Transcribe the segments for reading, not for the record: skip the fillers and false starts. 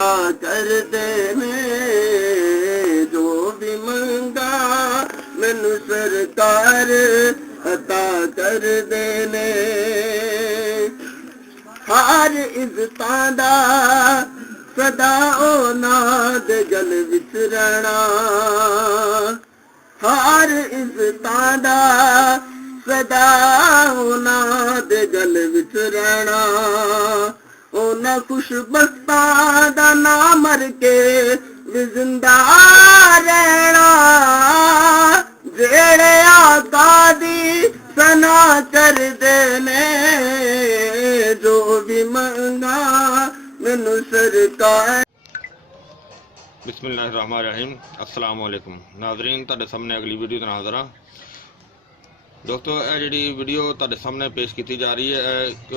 कर देने जो भी मंगा मैनू सरकार अता कर देने हर इज्जतां दा सदा ओनां दे गल विच रहना हर इज्जतां दा सदा ओनां दे गल विच रहना ओना खुशबख्तां दा ना मर के भी जिंदा रहना जेड़े आका दी सना कर देने जो भी मंगा मैनू सरकार। बिस्मिल्लाहिर्रहमानिर्रहीम। अस्सलाम वालेकुम नाज़रीन, तुहाडे सामने अगली वीडियो नाल हाज़र हां। दोस्तों यह जी वीडियो तुहाडे सामने पेश की जा रही है एक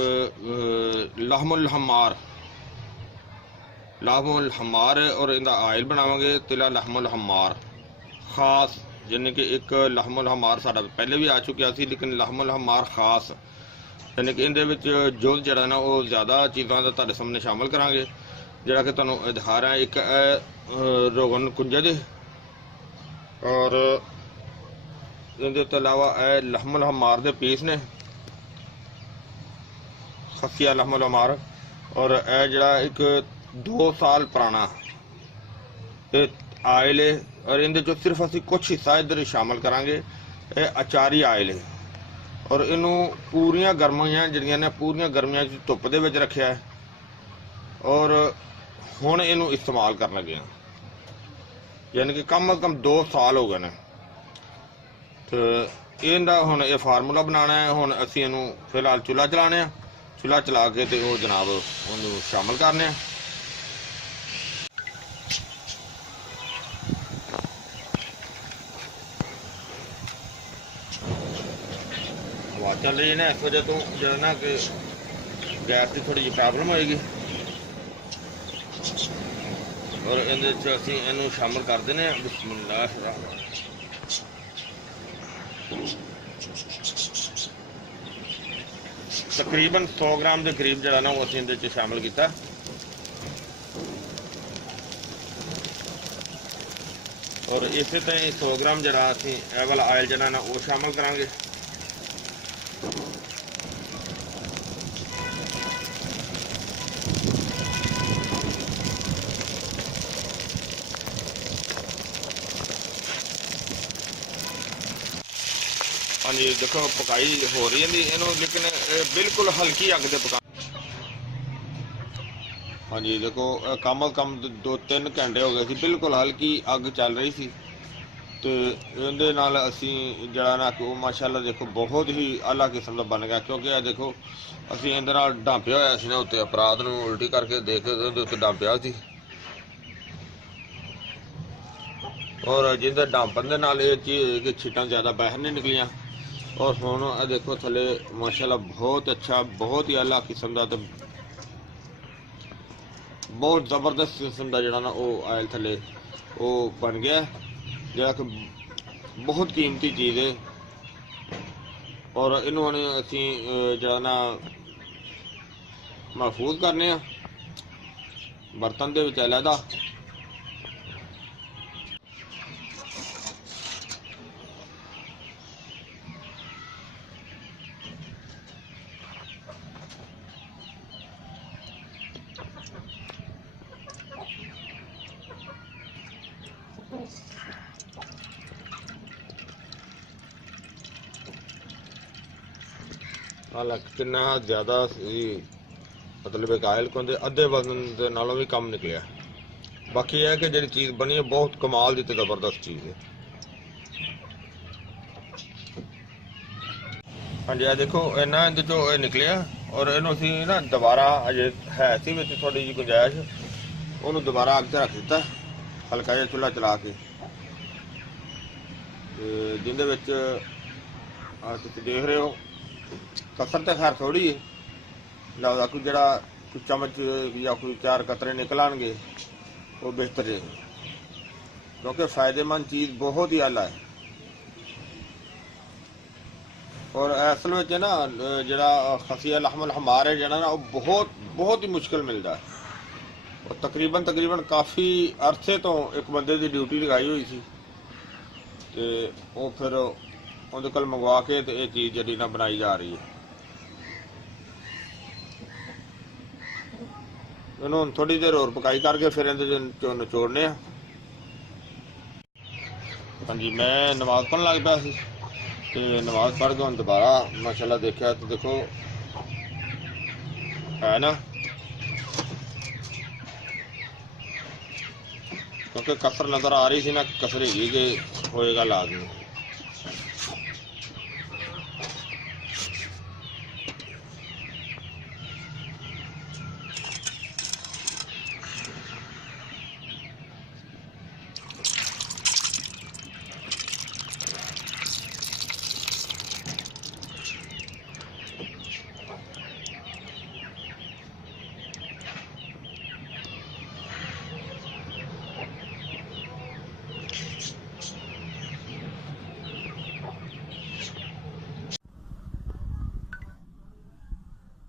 लहमुल हमार और इनका आयल बनावांगे तिला लहमुल हमार खास, यानी कि एक लहमुल हमार साडा पहले भी आ चुका सी, लेकिन लहमुल हमार खास यानी कि इहदे विच जुज़ जिहड़ा ना वो ज़्यादा चीज़ां दा तुहाडे सामने शामिल करांगे, जिहड़ा कि तुहानूं दिखा रहा है। एक रोगन कुंजे और इहदे तो इलावा लहमुल हमार दे पीस ने, खसिया लहमुल हमार, और यह जिहड़ा एक 2 साल पुराना आयल है। और इहदे चों सिर्फ असीं कुछ हिस्सा इधर शामिल करांगे। यह अचारी आयल है और इनू पूरियां गर्मियां जिहड़ियां ने पूरियां गर्मियां धुप्प दे विच रखिया है और हुण इनू इस्तेमाल करन लगे हैं, यानी कि कम अज कम 2 साल हो गए ने। तो इहदा हुण ये फार्मूला बनाना है। हुण असीं इनू फिलहाल चुल्हा चलाने, चुल्हा चला के ते वो जनाब उहनूं शामिल करने। हवा चल रही है ना, इस वजह तो जो ना कि गैस की थोड़ी जी प्रॉब्लम होएगी और इहदे च असीं इहनूं शामिल कर देने। बिस्मिल्लाह तकरीबन 100 ग्राम के करीब जरा ना वो असीं इहदे च शामिल किया और इस तरह 100 ग्राम जरा असीं यह वाला आयल जरा ना वो शामिल करांगे। हाँ जी, देखो पकाई हो रही है इनू, लेकिन बिल्कुल हल्की अग से पका। हाँ जी, देखो कम अज कम 2-3 घंटे हो गए सी, बिल्कुल हल्की अग चल रही सी। तो इहदे नाल असीं जिहड़ा ना कि माशाअल्लाह देखो बहुत ही आला किस्म का बन गया, क्योंकि यह देखो असीं इहदे नाल ढांपिया होया सी ना उत्ते, अपराध नूं उल्टी करके देख इहदे उत्ते ढांपिया सी और जिहदे ढांपण दे नाल इह चीज़ होई कि छिटां ज़्यादा बाहर नहीं निकलियां। और हुण देखो थले माशाअल्लाह बहुत अच्छा, बहुत ही आला किस्म का, तो बहुत ज़बरदस्त किस्म का जिहड़ा ना वो आयल थले वो बन गया, जिहड़ा कि बहुत कीमती चीज़ है। और इनू हुण असीं जिहड़ा ना महफूज करने बर्तन दे विच अलहदा। हालांकि कितना ज़्यादा मतलब एक आयल को अद्धे वजन के नालों भी कम निकलिया। बाकी यह है कि जी चीज़ बनी है बहुत कमाल की, ज़बरदस्त चीज़ है। हाँ जी, देखो इन्ना इहदे चो निकलिया और इनू असीं ना दोबारा अजे है सी विच थोड़ी जी गुंजाइश, उन्होंने दोबारा अग ते रख दिता हल्का जिहा चुल्हा चला के, जिहदे विच तुसीं देख रहे हो कसर तो खैर थोड़ी है, लगता कोई जरा कोई चमच या कोई 4 कतरे निकल आएंगे वो बेहतर है, क्योंकि फायदेमंद चीज़ बहुत ही आला है। और असल में ना जरा खसिया लहमुल हमार है जरा ना बहुत बहुत ही मुश्किल मिलता है ਤਕਰੀਬਨ ਕਾਫੀ ਅਰਸੇ ਤੋਂ ਇੱਕ ਬੰਦੇ ਦੀ ਡਿਊਟੀ ਲਗਾਈ ਹੋਈ ਸੀ ਤੇ ਉਹ ਫਿਰ ਉਹਦੇ ਕੋਲ ਮੰਗਵਾ ਕੇ ਤੇ ਇਹ ਚੀਜ਼ ਜਿਹੜੀ ਨਾ ਬਣਾਈ ਜਾ ਰਹੀ ਹੈ। ਇਹਨੂੰ ਹੁਣ ਥੋੜੀ ਦੇਰ ਹੋਰ ਪਕਾਈ ਕਰਕੇ ਫਿਰ ਇਹਦੇ ਚੋਂ ਨਿਚੋੜਨੇ ਆ। ਹਾਂਜੀ, ਮੈਂ ਨਮਾਜ਼ ਪੜ੍ਹਨ ਲੱਗ ਪਿਆ ਸੀ ਤੇ ਨਮਾਜ਼ ਪੜ੍ਹ ਕੇ ਹੁਣ ਦੁਬਾਰਾ ਮਾਸ਼ਾਅੱਲਾ ਦੇਖਿਆ ਤੇ ਦੇਖੋ ਹੈ ਨਾ, ਕਿਉਂਕਿ ਕਸਰ ਨਜ਼ਰ ਆ ਰਹੀ ਸੀ ਨਾ, ਕਸਰ ਹੈਗੀ ਕਿ ਹੋਏਗਾ ਲਾਜ਼ਮੀ।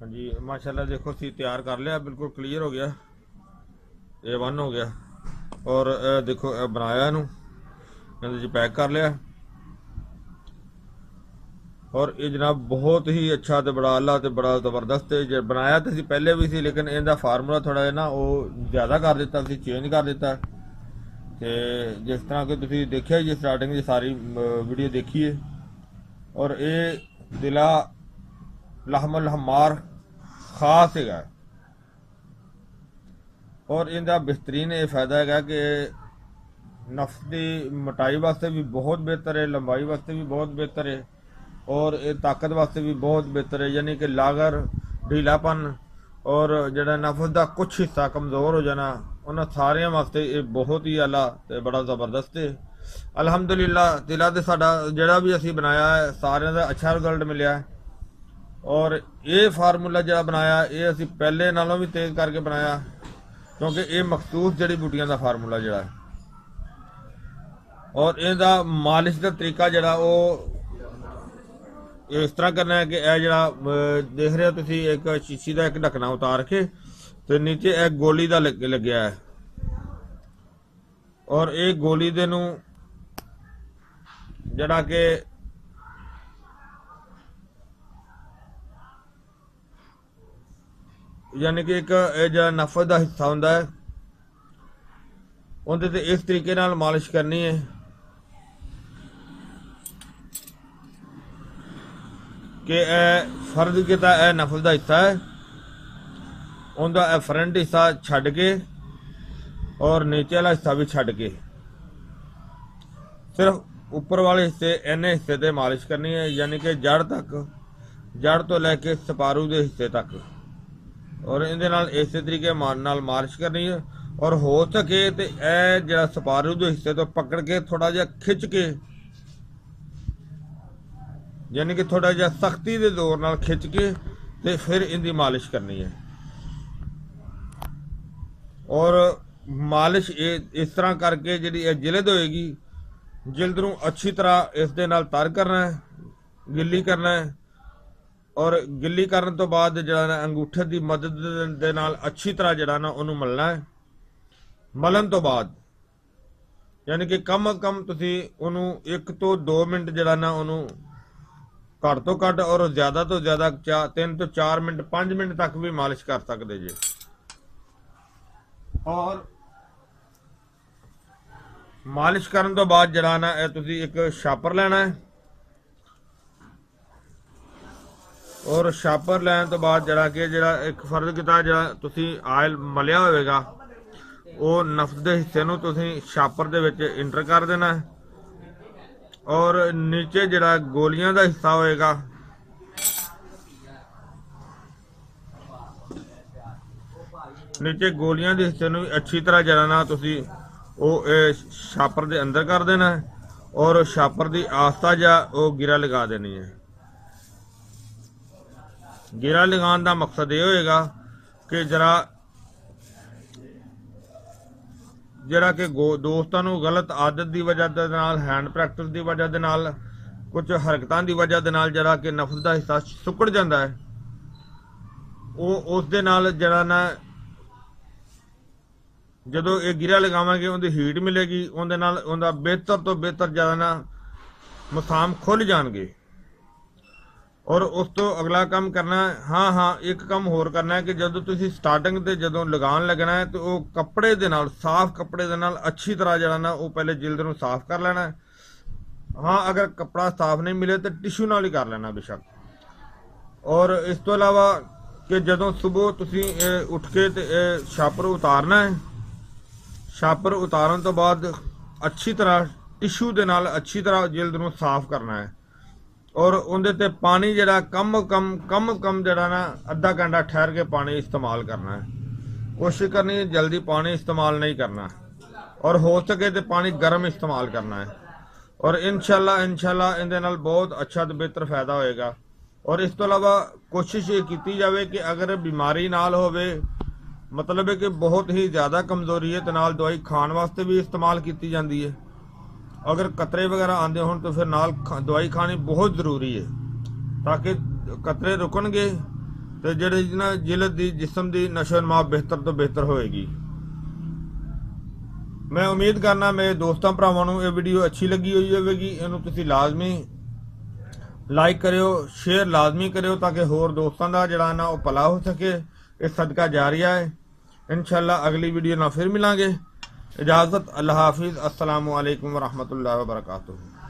ਹਾਂਜੀ माशाल्लाह देखो सी तैयार कर लिया, बिल्कुल क्लियर हो गया, A1 हो गया। और देखो बनाया जी पैक कर लिया। और ये जनाब बहुत ही अच्छा तो बड़ा आला तो बड़ा जबरदस्त है। बनाया तो सी पहले भी सी, लेकिन इनका फार्मूला थोड़ा ना वो ज़्यादा कर दिता, चेंज कर दिता। तो जिस तरह कि तुसीं देखिया जी स्टार्टिंग की सारी वीडियो देखी है। और ये दिला लहमल हमार खास है। और इनका बेहतरीन ये फायदा है कि नफ्स की मोटाई वास्ते भी बहुत बेहतर है, लंबाई वास्ते भी बहुत बेहतर है, और ये ताकत वास्ते भी बहुत बेहतर है। यानी कि लागर ढीलापन और जड़ा नफ्स का कुछ हिस्सा कमज़ोर हो जाना, उन्होंने सारे वास्ते ये बहुत ही आला तो बड़ा ज़बरदस्त है। अलहमदुलिल्लाह तिला तो साडा जड़ा भी असी बनाया है सारे का अच्छा रिजल्ट मिले। और ये फार्मूला जड़ा बनाया ये असी पहले नालों भी तेज़ करके बनाया, क्योंकि ये मखसूस जड़ी बूटियां का फार्मूला जड़ा है। और इहदा मालिश का तरीका जड़ा वो इस तरह करना है कि यह जड़ा देख रहे हो तुसी एक शीशी का एक ढकना उतार के तो नीचे एक गोली का लग्या है। और ये गोली दे नूं जड़ा कि यानी कि एक जो नफस का हिस्सा होंदा है उहदे ते इस तरीके नाल मालिश करनी है कि फर्ज किता नफस का हिस्सा है, उनका फ्रंट हिस्सा छड्ड के और नीचे वाला हिस्सा भी छड्ड के सिर्फ ऊपर वाले हिस्से इन्ने हिस्से ते मालिश करनी है, यानी कि जड़ तक, जड़ तो लैके सपारू के हिस्से तक। और इहदे नाल इस तरीके नाल मालिश करनी है। और हो सके तो यह जड़ा सपारू के हिस्से तो पकड़ के थोड़ा जिहा खिंच के, यानी कि थोड़ा जिहा सख्ती के जोर नाल खिंच के ते फिर इनकी मालिश करनी है। और मालिश इस तरह करके जिहड़ी जिल्द होएगी, जिल्द नूं अच्छी तरह इस दे नाल तर करना है, गिल्ली करना है। और गिल्ली करने तो बाद जड़ा ना अंगूठे की मदद दे नाल अच्छी तरह जड़ा ना उन्होंने मलना है। मलन तो बाद यानी कि कम अज कम तुसी उन्होंने 1 तो 2 मिनट जड़ा ना उन्होंने घट तो घट और ज़्यादा तो ज़्यादा 3 तो 4 मिनट 5 मिनट तक भी मालिश कर सकते जे। और मालिश करने तो बाद जड़ा ना तुसी एक शापर लेना है। और शापर लैन तो बाद जड़ा कि जड़ा एक फर्ज किता जड़ा तुसी आयल मलिया होवेगा वो नफ्स के हिस्से नूं तुसी शापर दे विच इंटर कर देना है। और नीचे जड़ा गोलियां का हिस्सा होएगा नीचे गोलियां के हिस्से नूं अच्छी तरह जड़ा ना तुसी वो शापर दे अंदर कर देना है। और शापर की आस्था जा वो गिरा लगा देनी है। गिरा लगाने का मकसद ये होएगा कि जरा कि दोस्तों को गलत आदत की वजह के नाल, हैंड प्रैक्टिस की वजह के नाल, कुछ हरकतों की वजह के नाल जरा कि नफ्स का हिस्सा सुकड़ जाता है, वो उस दे नाल जरा ना ਜਦੋਂ ਇਹ ਗਿਰਾ ਲਗਾਵਾਂਗੇ ਉਹਦੀ ਹੀਟ ਮਿਲੇਗੀ, ਉਹਦੇ ਨਾਲ ਉਹਦਾ ਬਿਹਤਰ ਤੋਂ ਬਿਹਤਰ ਜ਼ਿਆਦਾ ਨਾ ਮਸਾਮ ਖੁੱਲ ਜਾਣਗੇ। ਔਰ ਉਸ ਤੋਂ ਅਗਲਾ ਕੰਮ ਕਰਨਾ ਹਾਂ ਇੱਕ ਕੰਮ ਹੋਰ ਕਰਨਾ ਹੈ ਕਿ ਜਦੋਂ ਤੁਸੀਂ ਸਟਾਰਟਿੰਗ ਤੇ ਜਦੋਂ ਲਗਾਉਣ ਲੱਗਣਾ ਹੈ ਤੇ ਉਹ ਕੱਪੜੇ ਦੇ ਨਾਲ, ਸਾਫ਼ ਕੱਪੜੇ ਦੇ ਨਾਲ ਅੱਛੀ ਤਰ੍ਹਾਂ ਜਿਹੜਾ ਨਾ ਉਹ ਪਹਿਲੇ ਜਿਲਦ ਨੂੰ ਸਾਫ਼ ਕਰ ਲੈਣਾ ਹੈ। ਹਾਂ, ਅਗਰ ਕੱਪੜਾ ਸਾਫ਼ ਨਹੀਂ ਮਿਲੇ ਤਾਂ ਟਿਸ਼ੂ ਨਾਲ ਹੀ ਕਰ ਲੈਣਾ ਬੇਸ਼ੱਕ। ਔਰ ਇਸ ਤੋਂ ਇਲਾਵਾ ਕਿ ਜਦੋਂ ਸਵੇਰ ਤੁਸੀਂ ਉੱਠ ਕੇ ਤੇ ਛਾਪਰ ਉਤਾਰਨਾ ਹੈ, ਛਾਪਰ ਉਤਾਰਨ ਤੋਂ ਬਾਅਦ ਅੱਛੀ ਤਰ੍ਹਾਂ ਟਿਸ਼ੂ ਦੇ ਨਾਲ ਅੱਛੀ ਤਰ੍ਹਾਂ ਜਿਲਦ ਨੂੰ ਸਾਫ਼ ਕਰਨਾ ਹੈ। ਔਰ ਉਹਦੇ ਤੇ ਪਾਣੀ ਜਿਹੜਾ ਕਮ ਜਿਹੜਾ ਨਾ ਅੱਧਾ ਘੰਟਾ ਠਹਿਰ ਕੇ ਪਾਣੀ ਇਸਤੇਮਾਲ ਕਰਨਾ ਹੈ। ਕੋਸ਼ਿਸ਼ ਕਰਨੀ ਹੈ ਜਲਦੀ ਪਾਣੀ ਇਸਤੇਮਾਲ ਨਹੀਂ ਕਰਨਾ, ਔਰ ਹੋ ਸਕੇ ਤੇ ਪਾਣੀ ਗਰਮ ਇਸਤੇਮਾਲ ਕਰਨਾ ਹੈ। ਔਰ ਇਨਸ਼ਾਅੱਲਾ ਇਹਦੇ ਨਾਲ ਬਹੁਤ ਅੱਛਾ ਤੇ ਬਿਹਤਰ ਫਾਇਦਾ ਹੋਏਗਾ। ਔਰ ਇਸ ਤੋਂ ਇਲਾਵਾ ਕੋਸ਼ਿਸ਼ ਇਹ ਕੀਤੀ ਜਾਵੇ ਕਿ ਅਗਰ ਬਿਮਾਰੀ ਨਾਲ ਹੋਵੇ, ਮਤਲਬ ਹੈ ਕਿ ਬਹੁਤ ਹੀ ਜ਼ਿਆਦਾ ਕਮਜ਼ੋਰੀ ਹੈ ਤੇ ਨਾਲ ਦਵਾਈ ਖਾਣ ਵਾਸਤੇ ਵੀ ਇਸਤੇਮਾਲ ਕੀਤੀ ਜਾਂਦੀ ਹੈ। ਅਗਰ ਕਤਰੇ ਵਗੈਰਾ ਆਉਂਦੇ ਹੋਣ ਤਾਂ ਫਿਰ ਨਾਲ ਦਵਾਈ ਖਾਣੀ ਬਹੁਤ ਜ਼ਰੂਰੀ ਹੈ ਤਾਂ ਕਿ ਕਤਰੇ ਰੁਕਣਗੇ ਤੇ ਜਿਹੜੇ ਨਾ ਜਿਲਦ ਦੀ ਜਿਸਮ ਦੀ ਨਸ਼ੋ ਨਮਾ ਬਿਹਤਰ ਤੋਂ ਬਿਹਤਰ ਹੋਏਗੀ। ਮੈਂ ਉਮੀਦ ਕਰਨਾ ਮੇਰੇ ਦੋਸਤਾਂ ਭਰਾਵਾਂ ਨੂੰ ਇਹ ਵੀਡੀਓ ਅੱਛੀ ਲੱਗੀ ਹੋਈ ਹੋਵੇਗੀ। ਇਹਨੂੰ ਤੁਸੀਂ ਲਾਜ਼ਮੀ ਲਾਈਕ ਕਰਿਓ, ਸ਼ੇਅਰ ਲਾਜ਼ਮੀ ਕਰਿਓ ਤਾਂ ਕਿ ਹੋਰ ਦੋਸਤਾਂ ਦਾ ਜਿਹੜਾ ਨਾ ਉਹ ਭਲਾ ਹੋ ਸਕੇ। ਇਹ ਸਦਕਾ ਜਾਰੀਆ ਹੈ। इंशाल्लाह अगली वीडियो ना फिर मिलांगे। इजाज़त, अल्लाह हाफिज़, अस्सलामु अलैकुम व रहमतुल्लाहि व बरकातुहू।